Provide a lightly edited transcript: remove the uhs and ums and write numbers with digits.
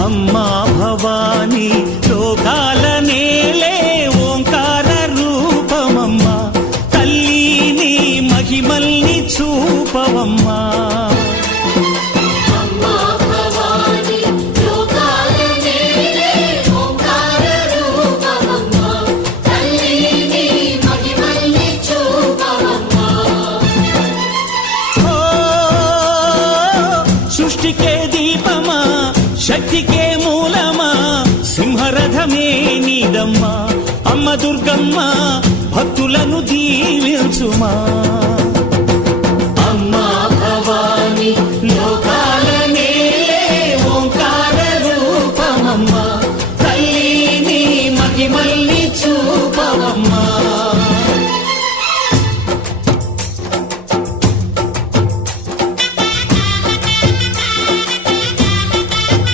అమ్మా భవానీ లోకాల నేలే ఓంకార రూపమమ్మా తల్లి నీ మహిమల్ని చూపవమ్మా సృష్టికే దీపమా శక్తికే మూలమా సింహరథమే నీదమ్మా అమ్మ దుర్గమ్మ భక్తులను దీవించుమా